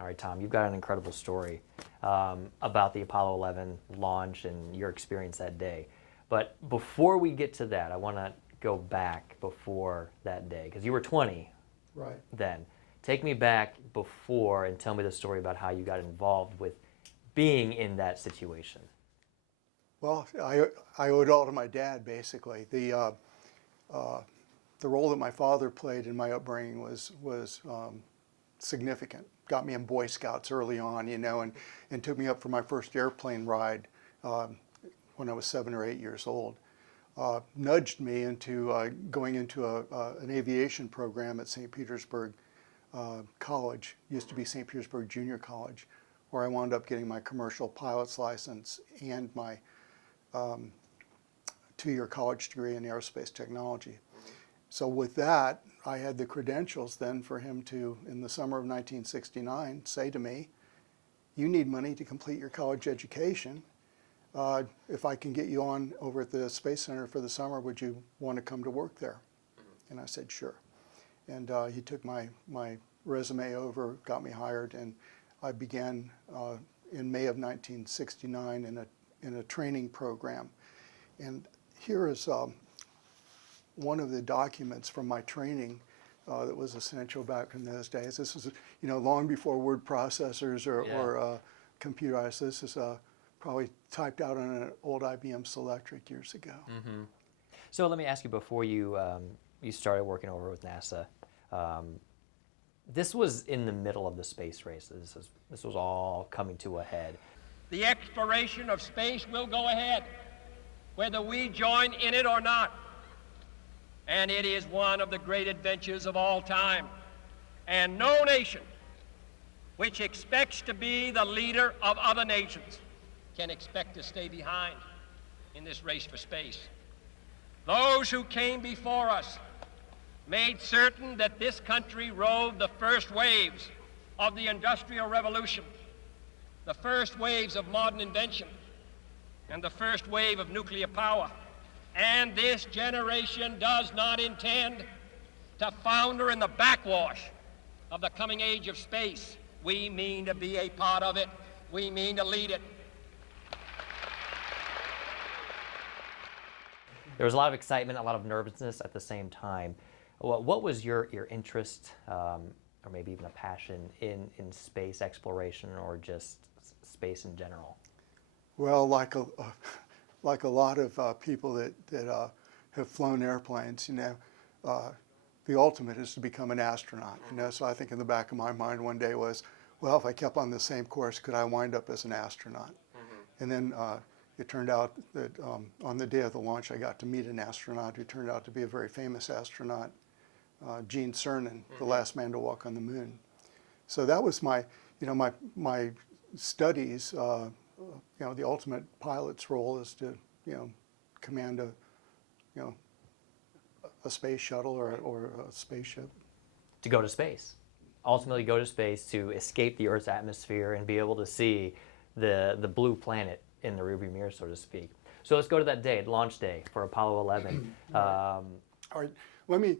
All right, Tom, you've got an incredible story about the Apollo 11 launch and your experience that day. But before we get to that, I want to go back before that day, because you were 20 then. Take me back before and tell me the story about how you got involved with being in that situation. Well, I owe it all to my dad, basically. The role that my father played in my upbringing was significant. Got me in Boy Scouts early on, and took me up for my first airplane ride when I was 7 or 8 years old. Nudged me into going into an aviation program at St. Petersburg College, used to be St. Petersburg Junior College, where I wound up getting my commercial pilot's license and my 2-year college degree in aerospace technology. So with that, I had the credentials then for him to, in the summer of 1969, say to me, "You need money to complete your college education. If I can get you on over at the Space Center for the summer, would you want to come to work there?" And I said, "Sure." And he took my resume over, got me hired, and I began in May of 1969 in a training program. And here is one of the documents from my training that was essential back in those days. This was, long before word processors or computerized. This is probably typed out on an old IBM Selectric years ago. Mm-hmm. So let me ask you, before you started working over with NASA, this was in the middle of the space race. This was all coming to a head. The exploration of space will go ahead, whether we join in it or not. And it is one of the great adventures of all time. And no nation which expects to be the leader of other nations can expect to stay behind in this race for space. Those who came before us made certain that this country rode the first waves of the Industrial Revolution, the first waves of modern invention, and the first wave of nuclear power. And this generation does not intend to founder in the backwash of the coming age of space. We mean to be a part of it. We mean to lead it. There was a lot of excitement, a lot of nervousness at the same time. What was your interest, or maybe even a passion, in space exploration or just space in general? Well, like a lot of people that have flown airplanes, the ultimate is to become an astronaut. So I think in the back of my mind one day was, well, if I kept on the same course, could I wind up as an astronaut? And then it turned out that on the day of the launch, I got to meet an astronaut who turned out to be a very famous astronaut, Gene Cernan, the last man to walk on the moon. So that was my studies. The ultimate pilot's role is to, command a space shuttle or a spaceship. To go to space. Ultimately go to space to escape the Earth's atmosphere and be able to see the blue planet in the rearview mirror, so to speak. So let's go to that day, launch day for Apollo 11. All right, let me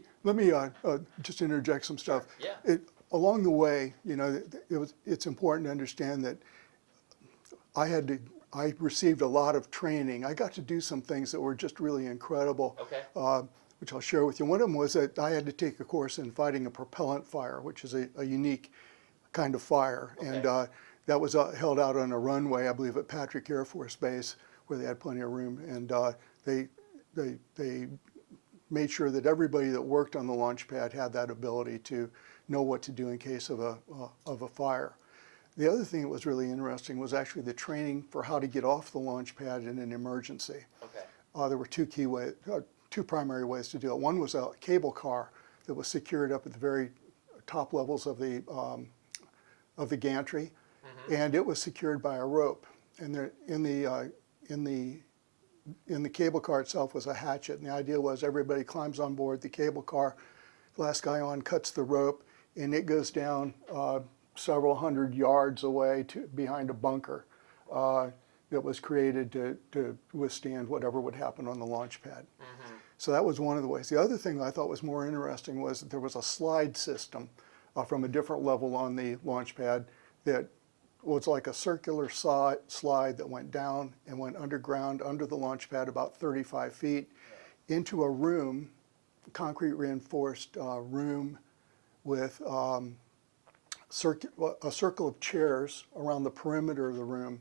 just interject some stuff. Yeah. Along the way, it's important to understand that I received a lot of training. I got to do some things that were just really incredible, which I'll share with you. One of them was that I had to take a course in fighting a propellant fire, which is a unique kind of fire. And that was held out on a runway, I believe, at Patrick Air Force Base, where they had plenty of room. And they made sure that everybody that worked on the launch pad had that ability to know what to do in case of a fire. The other thing that was really interesting was actually the training for how to get off the launch pad in an emergency. There were two primary ways to do it. One was a cable car that was secured up at the very top levels of the gantry, and it was secured by a rope. And there, in the cable car itself was a hatchet, and the idea was everybody climbs on board the cable car, last guy on cuts the rope, and it goes down several hundred yards away behind a bunker that was created to withstand whatever would happen on the launch pad. So that was one of the ways. The other thing I thought was more interesting was that there was a slide system from a different level on the launch pad that was like a circular slide that went down and went underground under the launch pad about 35 feet into a room, concrete reinforced room with a circle of chairs around the perimeter of the room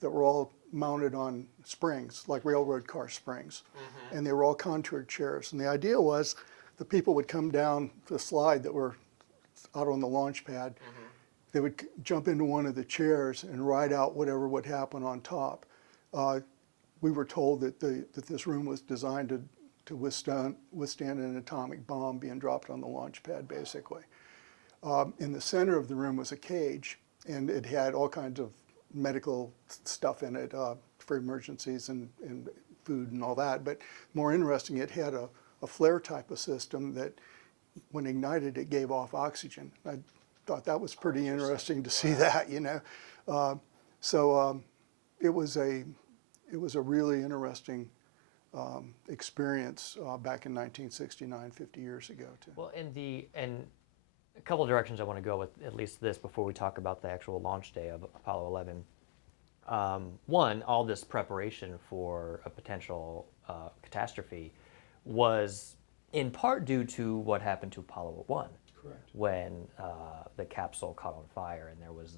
that were all mounted on springs, like railroad car springs. And they were all contoured chairs. And the idea was the people would come down the slide that were out on the launch pad. They would jump into one of the chairs and ride out whatever would happen on top. We were told that this room was designed to withstand an atomic bomb being dropped on the launch pad, basically. In the center of the room was a cage, and it had all kinds of medical stuff in it for emergencies and food and all that. But more interesting, it had a flare type of system that, when ignited, it gave off oxygen. I thought that was pretty interesting to see that, you know. It was a really interesting experience back in 1969, 50 years ago, too. Well, and a couple of directions I want to go with at least this before we talk about the actual launch day of Apollo 11. One, all this preparation for a potential catastrophe was in part due to what happened to Apollo 1. Correct. When the capsule caught on fire and there was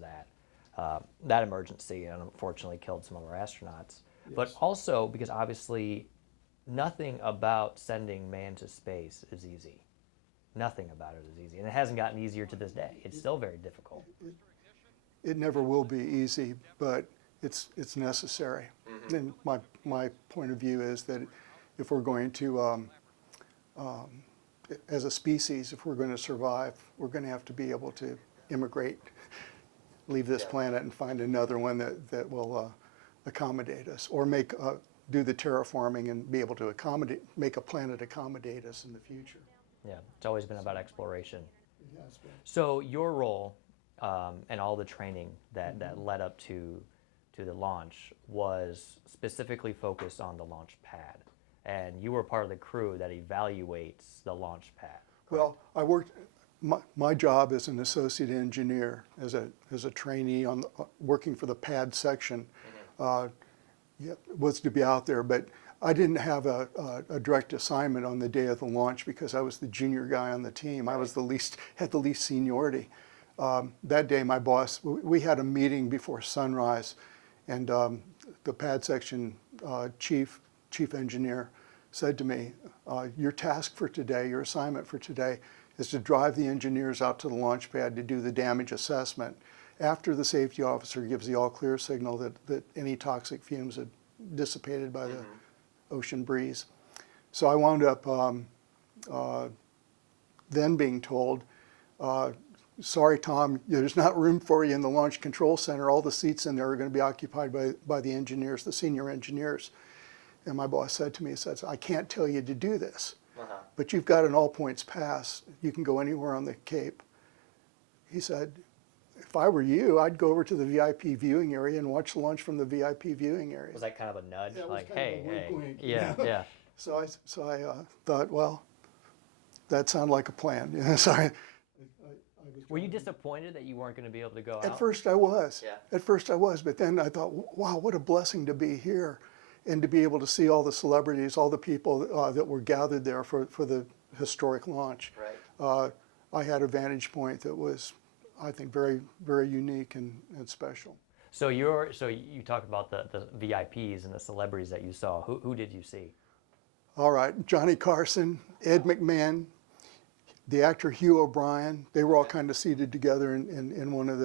that emergency and unfortunately killed some of our astronauts. Yes. But also because obviously nothing about sending man to space is easy. Nothing about it is easy. And it hasn't gotten easier to this day. It's still very difficult. It never will be easy, but it's necessary. And my point of view is that if we're going to, as a species, if we're going to survive, we're going to have to be able to immigrate, leave this planet and find another one that will accommodate us, or do the terraforming and be able to make a planet accommodate us in the future. Yeah, it's always been about exploration. It has been. So your role and all the training that led up to the launch was specifically focused on the launch pad. And you were part of the crew that evaluates the launch pad. Correct? Well, I worked. My job as an associate engineer, as a trainee working for the pad section, was to be out there. But I didn't have a direct assignment on the day of the launch because I was the junior guy on the team. I was had the least seniority. That day, my boss, we had a meeting before sunrise, and the pad section chief engineer said to me, your task for today, your assignment for today, is to drive the engineers out to the launch pad to do the damage assessment after the safety officer gives the all clear signal that any toxic fumes had dissipated by the ocean breeze. So I wound up then being told, sorry, Tom, there's not room for you in the Launch Control Center. All the seats in there are going to be occupied by the engineers, the senior engineers. And my boss said to me, he says, I can't tell you to do this, but you've got an all points pass. You can go anywhere on the Cape. He said, if I were you, I'd go over to the VIP viewing area and watch the launch from the VIP viewing area. Was that kind of a nudge? Yeah, it was like, kind of hey, a wink, hey. wink, Yeah, you know? yeah. So I thought, well, that sounded like a plan. So I Were you disappointed that you weren't going to be able to go out? At first I was. Yeah. At first I was, but then I thought, wow, what a blessing to be here and to be able to see all the celebrities, all the people that were gathered there for the historic launch. Right. I had a vantage point that was, I think, very, very unique and special. So you talked about the VIPs and the celebrities that you saw. Who did you see? All right, Johnny Carson, Ed McMahon, the actor Hugh O'Brien. They were all kind of seated together in one of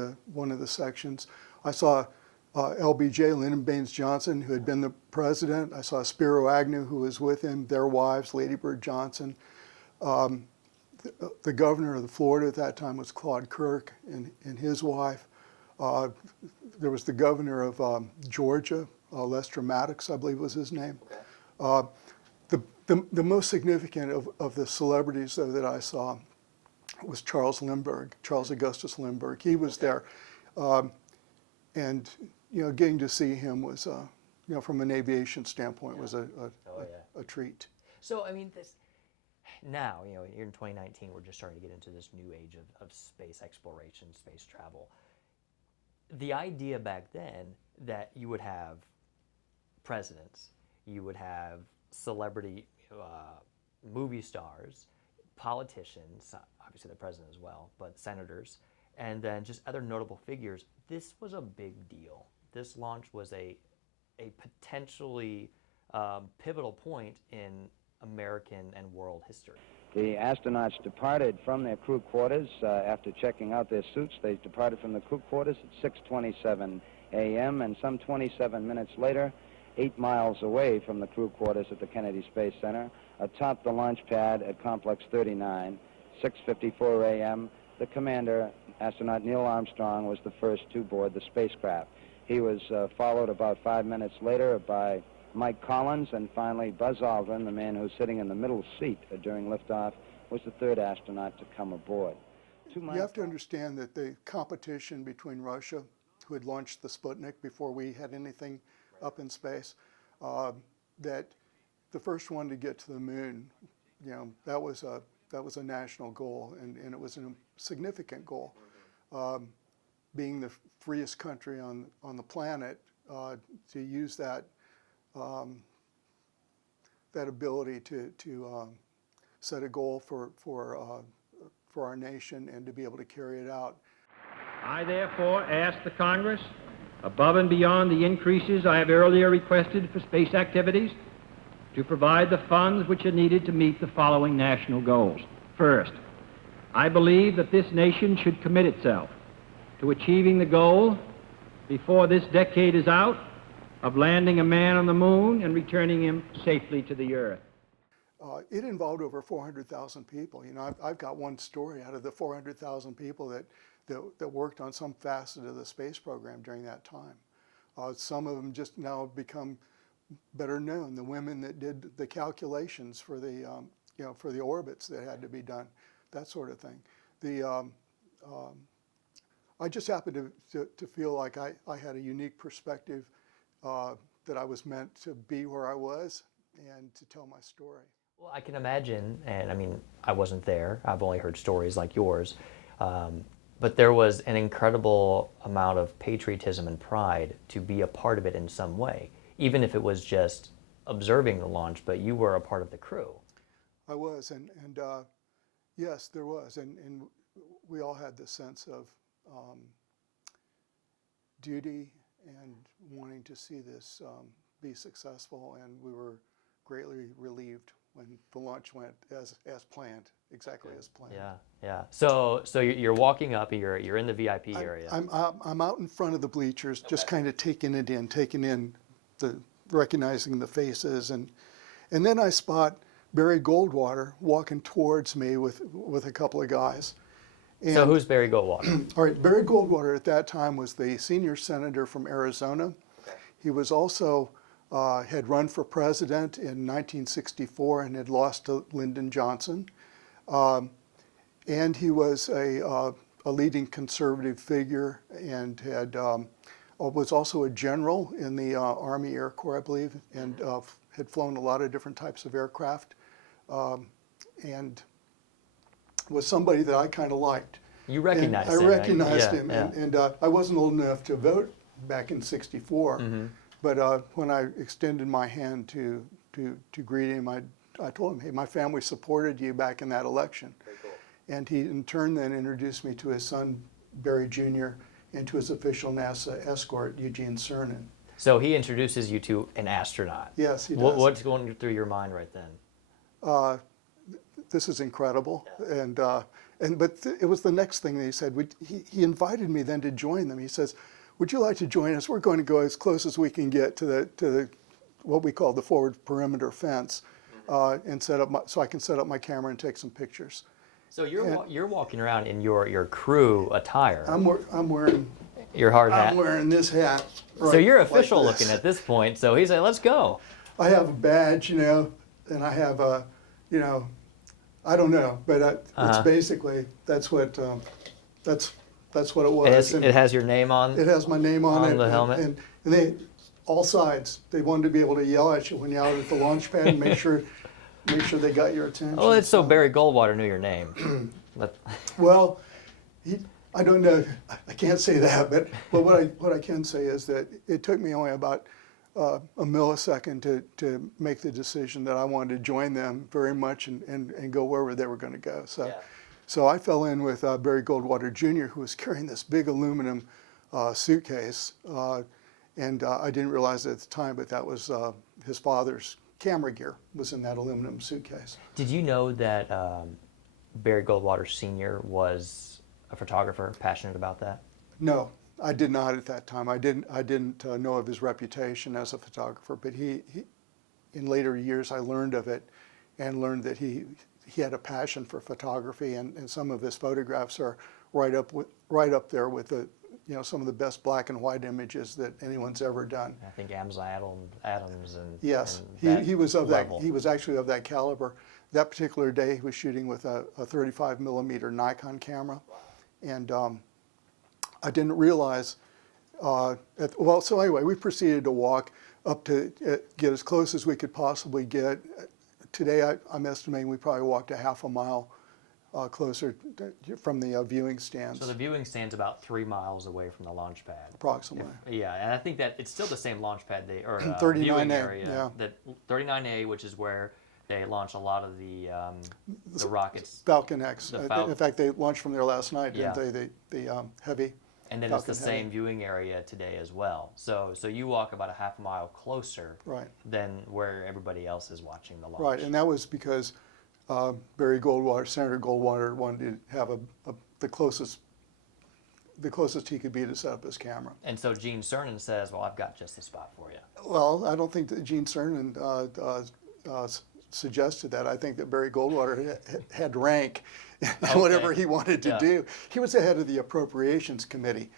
the sections. I saw LBJ, Lyndon Baines Johnson, who had been the president. I saw Spiro Agnew, who was with him, their wives, Lady Bird Johnson. The governor of Florida at that time was Claude Kirk and his wife. There was the governor of Georgia, Lester Maddox, I believe was his name. The most significant of the celebrities, though, that I saw was Charles Lindbergh, Charles Augustus Lindbergh. He was there. And, getting to see him was, from an aviation standpoint, was a treat. So, I mean, now, you're in 2019, we're just starting to get into this new age of space exploration, space travel. the idea back then that you would have presidents, you would have celebrity movie stars, politicians, obviously the president as well, but senators, and then just other notable figures, this was a big deal. This launch was a potentially pivotal point in American and world history. The astronauts departed from their crew quarters after checking out their suits. They departed from the crew quarters at 6:27 a.m. and some 27 minutes later, 8 miles away from the crew quarters at the Kennedy Space Center, atop the launch pad at Complex 39, 6:54 a.m., the commander, astronaut Neil Armstrong, was the first to board the spacecraft. He was followed about 5 minutes later by Mike Collins, and finally Buzz Aldrin, the man who's sitting in the middle seat during liftoff, was the third astronaut to come aboard. You have to understand that the competition between Russia, who had launched the Sputnik before we had anything up in space, that the first one to get to the moon, you know, that was a national goal, and it was a significant goal. Being the freest country on the planet, to use that that ability to set a goal for our nation and to be able to carry it out. I therefore ask the Congress, above and beyond the increases I have earlier requested for space activities, to provide the funds which are needed to meet the following national goals. First, I believe that this nation should commit itself to achieving the goal, before this decade is out, of landing a man on the moon and returning him safely to the Earth. It involved over 400,000 people. You know, I've got one story out of the 400,000 people that worked on some facet of the space program during that time. Some of them just now have become better known. The women that did the calculations for the for the orbits that had to be done, that sort of thing. I just happened to feel like I had a unique perspective, that I was meant to be where I was and to tell my story. Well, I can imagine, and I mean, I wasn't there. I've only heard stories like yours, but there was an incredible amount of patriotism and pride to be a part of it in some way, even if it was just observing the launch, but you were a part of the crew. I was, and yes, there was, and we all had this sense of duty and wanting to see this be successful, and we were greatly relieved when the launch went as planned, exactly as planned. Yeah, yeah. So you're walking up, you're in the VIP area. I'm out in front of the bleachers, just kind of taking in recognizing the faces, and then I spot Barry Goldwater walking towards me with a couple of guys. And, so who's Barry Goldwater? All right, Barry Goldwater at that time was the senior senator from Arizona. Okay. He was also had run for president in 1964 and had lost to Lyndon Johnson, and he was a leading conservative figure, and was also a general in the Army Air Corps, I believe, and had flown a lot of different types of aircraft, and was somebody that I kind of liked. You recognized him. I recognized him, yeah. and I wasn't old enough to vote back in '64, but when I extended my hand to greet him, I told him, hey, my family supported you back in that election. Very cool. And he in turn then introduced me to his son, Barry Jr., and to his official NASA escort, Gene Cernan. So he introduces you to an astronaut. Yes, he does. What's going through your mind right then? This is incredible, yeah. But it was the next thing that he said. He invited me then to join them. He says, "Would you like to join us? We're going to go as close as we can get to the what we call the forward perimeter fence, and so I can set up my camera and take some pictures." So you're walking around in your crew attire. I'm wearing your hard hat. I'm wearing this hat. Right, so you're official like looking at this point. So he's like, "Let's go." I have a badge, and I have a, I don't know, but it's basically that's what it was. It has your name on. It has my name on the helmet. And they, all sides, they wanted to be able to yell at you when you're out at the launch pad and make sure they got your attention. Well, it's so Barry Goldwater knew your name. Well, I don't know. I can't say that, but what I can say is that it took me only about a millisecond to make the decision that I wanted to join them very much and go wherever they were going to go. So, Yeah. so I fell in with Barry Goldwater Jr., who was carrying this big aluminum suitcase, and I didn't realize it at the time, but that was his father's camera gear was in that aluminum suitcase. Did you know that Barry Goldwater Sr. was a photographer, passionate about that? No, I did not at that time. I didn't know of his reputation as a photographer, but he in later years I learned of it and learned that he had a passion for photography, and some of his photographs are right up there with the some of the best black and white images that anyone's ever done. I think Adams and Yes, and he was of level. that. He was actually of that caliber. That particular day, he was shooting with a 35 millimeter Nikon camera, and I didn't realize. So anyway, we proceeded to walk up to get as close as we could possibly get. Today, I'm estimating we probably walked a half a mile closer from the viewing stands. So the viewing stand's about 3 miles away from the launch pad. Approximately. Yeah, and I think that it's still the same launch pad or 39A, viewing area. yeah. That 39A, which is where they launch a lot of the rockets. Falcon X. The In fact, they launched from there last night, Yeah. didn't they? The heavy. And then Falcon it's the Heavy. same viewing area today as well. So you walk about a half a mile closer Right. than where everybody else is watching the launch. Right, and that was because Barry Goldwater, Senator Goldwater, wanted to have the closest he could be to set up his camera. And so Gene Cernan says, well, I've got just the spot for you. Well, I don't think that Gene Cernan suggested that. I think that Barry Goldwater had rank in whatever he wanted to Yeah. do. He was the head of the Appropriations Committee.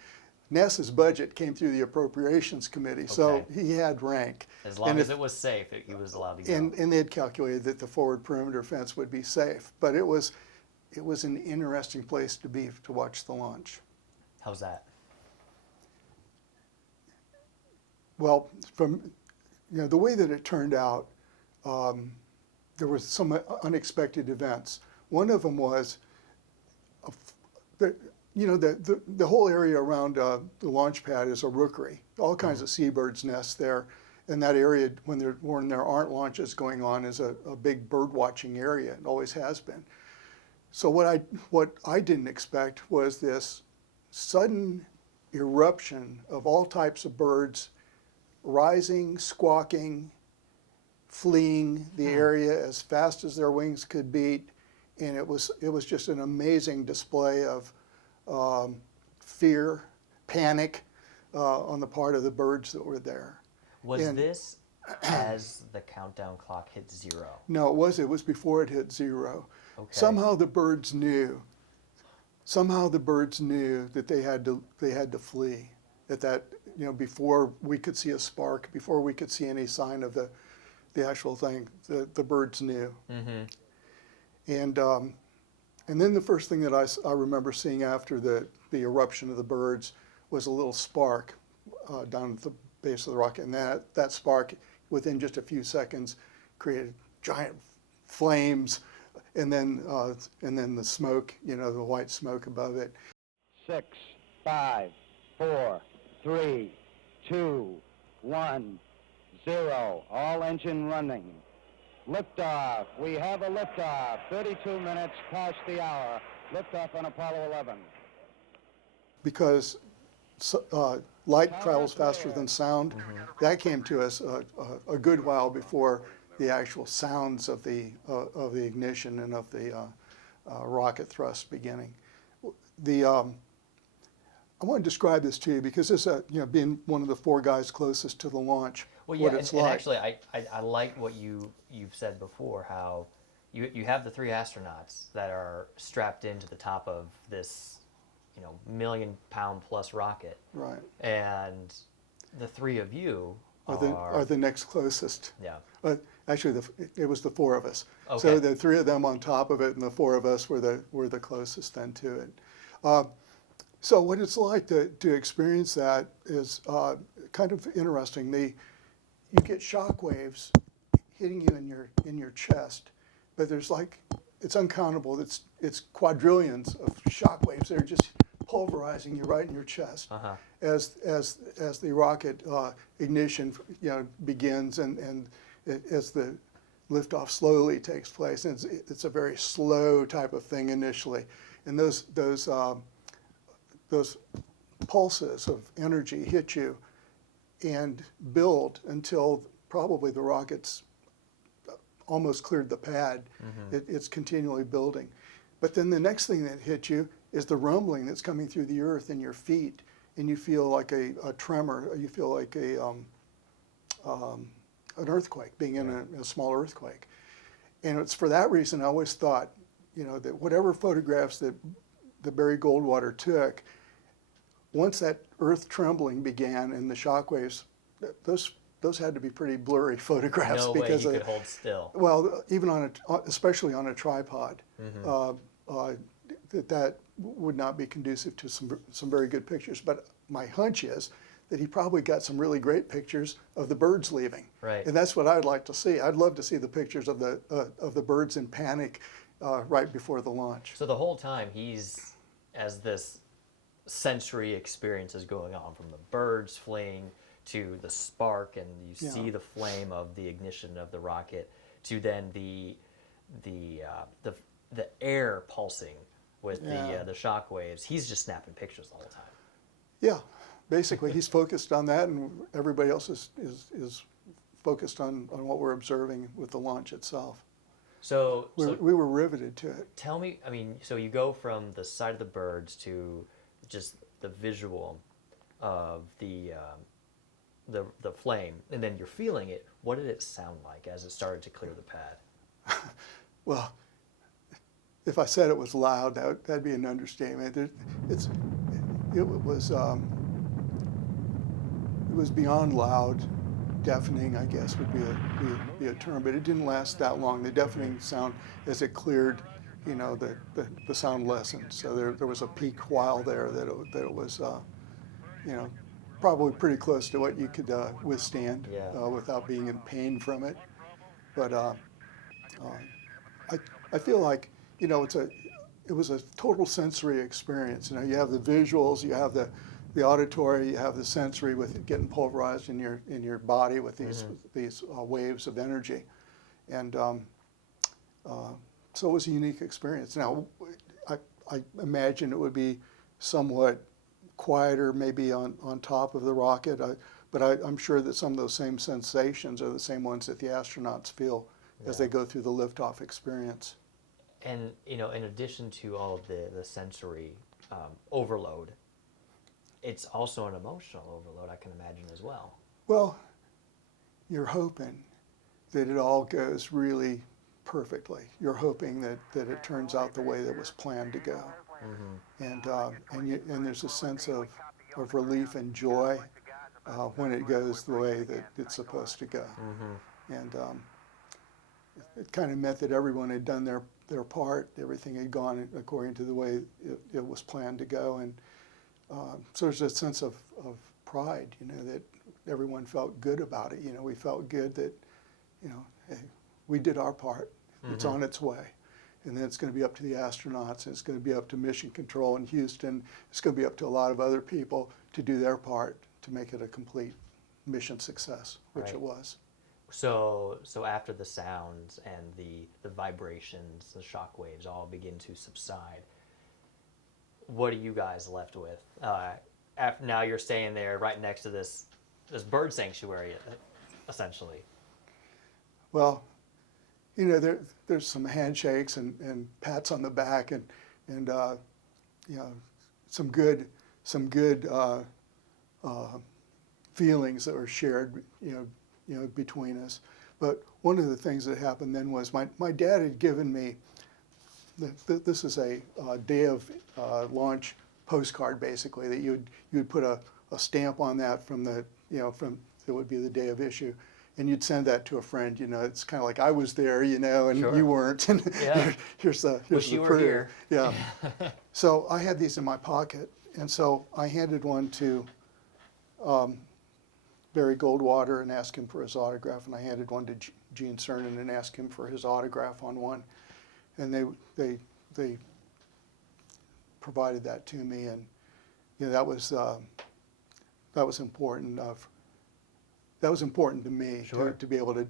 NASA's budget came through the Appropriations Committee, so Okay. he had rank. As long as it was safe, he was allowed to go. And they had calculated that the forward perimeter fence would be safe, but it was an interesting place to be to watch the launch. How's that? Well, from the way that it turned out, there was some unexpected events. One of them was, the whole area around the launch pad is a rookery. All kinds of seabirds nest there, and that area, when there aren't launches going on, is a big bird watching area. It always has been. So what I didn't expect was this sudden eruption of all types of birds rising, squawking, fleeing the area as fast as their wings could beat, and it was just an amazing display of fear, panic on the part of the birds that were there. Was this as the countdown clock hit 0? No, it was before it hit 0. Okay. Somehow the birds knew that they had to flee. That before we could see a spark, before we could see any sign of the actual thing, the birds knew. Mm-hmm. And then the first thing that I remember seeing after the eruption of the birds was a little spark down at the base of the rocket, and that spark, within just a few seconds, created giant flames, and then the smoke, the white smoke above it. 6, 5, 4, 3, 2, 1, 0. All engine running. Liftoff. We have a liftoff. 32 minutes past the hour. Liftoff on Apollo 11. Because light travels faster than sound, that came to us a good while before the actual sounds of the ignition and of the rocket thrust beginning. I want to describe this to you because this, being one of the 4 guys closest to the launch, Well, yeah, what it's and like. actually, I like what you've said before, how you have the 3 astronauts that are strapped into the top of this, million-pound plus rocket, Right. and the 3 of you Are the next closest. yeah. Actually, it was the 4 of us. Okay. So the 3 of them on top of it, and the 4 of us were the closest then to it. So what it's like to experience that is kind of interesting. You get shock waves hitting you in your chest, but it's uncountable. It's quadrillions of shock waves that are just pulverizing you right in your chest Uh-huh. as the rocket ignition begins and as the liftoff slowly takes place. And it's a very slow type of thing initially, and those pulses of energy hit you and build until probably the rocket's almost cleared the pad. It's continually building. But then the next thing that hits you is the rumbling that's coming through the earth in your feet, and you feel like a tremor. You feel like an earthquake, being in a small earthquake. And it's for that reason I always thought, that whatever photographs that Barry Goldwater took, once that earth trembling began and the shock waves, those had to be pretty blurry photographs. No because way you could hold still. Well, even especially on a tripod, that would not be conducive to some very good pictures. But my hunch is that he probably got some really great pictures of the birds leaving. Right. And that's what I'd like to see. I'd love to see the pictures of the birds in panic right before the launch. So the whole time as this sensory experience is going on, from the birds fleeing to the spark, and you see the flame of the ignition of the rocket, to then the air pulsing with the shock waves. He's just snapping pictures the whole time. Yeah, basically he's focused on that, and everybody else is focused on what we're observing with the launch itself. So we were riveted to it. tell me, so you go from the sight of the birds to just the visual of the flame, and then you're feeling it. What did it sound like as it started to clear the pad? Well, if I said it was loud, that'd be an understatement. It was beyond loud. Deafening, I guess, would be a term, but it didn't last that long. The deafening sound, as it cleared, the sound lessened. So there was a peak while there that it was, probably pretty close to what you could withstand without being in pain from it. But I feel like it was a total sensory experience. You have the visuals, you have the auditory, you have the sensory with it getting pulverized in your body with these waves of energy, and so it was a unique experience. Now, I imagine it would be somewhat quieter, maybe on top of the rocket, but I'm sure that some of those same sensations are the same ones that the astronauts feel as they go through the liftoff experience. And in addition to all of the sensory overload, it's also an emotional overload, I can imagine, as well. Well, you're hoping that it all goes really perfectly. You're hoping that it turns out the way that was planned to go. And there's a sense of relief and joy when it goes the way that it's supposed to go. And it kind of meant that everyone had done their part. Everything had gone according to the way it was planned to go. And so there's a sense of pride, that everyone felt good about it. We felt good that, hey, we did our part. It's on its way. And then it's going to be up to the astronauts, and it's going to be up to Mission Control in Houston. It's going to be up to a lot of other people to do their part to make it a complete mission success, which it was. So after the sounds and the vibrations, the shock waves all begin to subside, what are you guys left with? Now you're staying there right next to this bird sanctuary, essentially. Well, there's some handshakes and pats on the back and some good feelings that were shared between us. But one of the things that happened then was my dad had given me this is a day of launch postcard, basically, that you would put a stamp on that from it would be the day of issue, and you'd send that to a friend. It's kind of like I was there, and you weren't. And here's the Wish you were proof. here. Yeah. So I had these in my pocket, and so I handed one to Barry Goldwater and asked him for his autograph, and I handed one to Gene Cernan and asked him for his autograph on one. And they provided that to me, and you know, that was important. That was important to me Sure. to be able to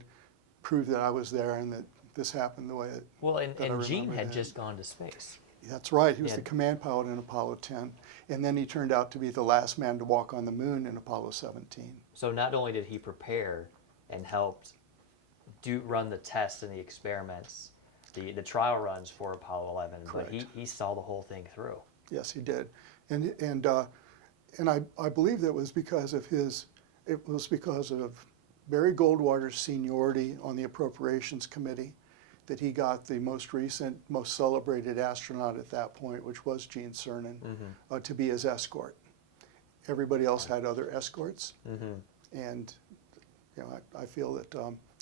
prove that I was there and that this happened the way that. Well, that I and Gene remember had then. just gone to space. That's right. He was Yeah. the command pilot in Apollo 10, and then he turned out to be the last man to walk on the moon in Apollo 17. So not only did he prepare and helped run the tests and the experiments, the trial runs for Apollo 11, Correct. but he saw the whole thing through. Yes, he did, and I believe that was because of it was because of Barry Goldwater's seniority on the Appropriations Committee, that he got the most recent, most celebrated astronaut at that point, which was Gene Cernan, to be his escort. Everybody else had other escorts, and you know, I feel that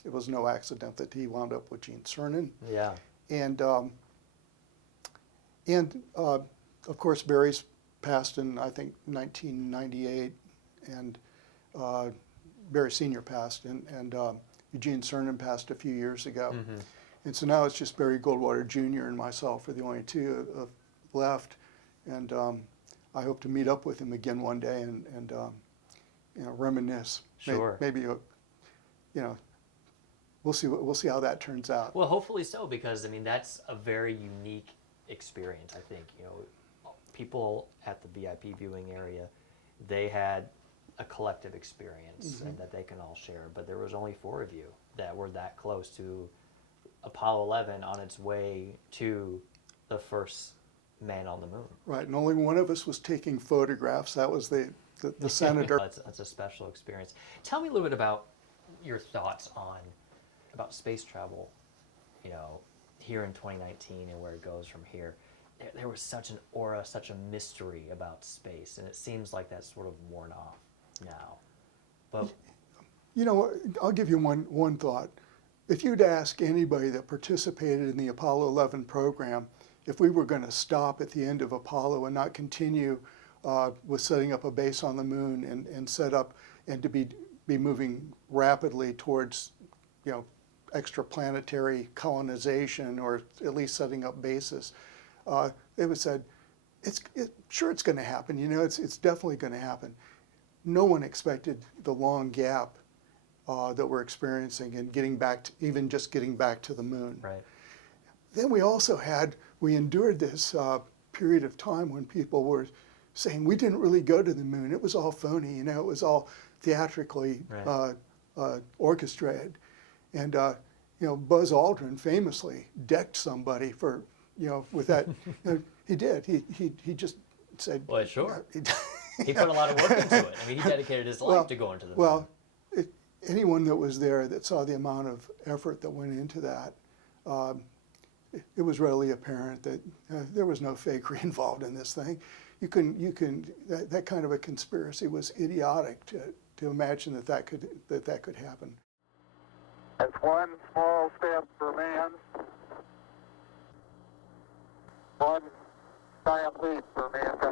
it was no accident that he wound up with Gene Cernan. Yeah. And of course, Barry's passed in, I think, 1998, and Barry Sr. passed, and Eugene Cernan passed a few years ago. And so now it's just Barry Goldwater Jr. and myself are the only two left, and I hope to meet up with him again one day and you know, reminisce. Sure. Maybe you know, we'll see how that turns out. Well, hopefully so, because I mean that's a very unique experience. I think, you know, people at the VIP viewing area, they had a collective experience and that they can all share. But there was only 4 of you that were that close to Apollo 11 on its way to the first man on the moon. Right, and only one of us was taking photographs. That was the senator. That's a special experience. Tell me a little bit about your thoughts about space travel, you know, here in 2019 and where it goes from here. There was such an aura, such a mystery about space, and it seems like that's sort of worn off now. But You know, I'll give you one thought. If you'd ask anybody that participated in the Apollo 11 program if we were going to stop at the end of Apollo and not continue with setting up a base on the moon and set up and to be moving rapidly towards, you know, extraplanetary colonization, or at least setting up bases, they would have said, sure, it's going to happen. You know, it's definitely going to happen. No one expected the long gap that we're experiencing and getting back to, even just getting back to the moon. right. Then we endured this period of time when people were saying we didn't really go to the moon. It was all phony, you know, it was all theatrically orchestrated. And, you know, Buzz Aldrin famously decked somebody for, you know, with that, you know, he did. He just said. Well, sure. He put a lot of work into it. I mean, he dedicated his life to going to the moon. Well, anyone that was there that saw the amount of effort that went into that, it was readily apparent that there was no fakery involved in this thing. That kind of a conspiracy was idiotic to imagine that could happen. It's one small step for man, one giant leap for mankind.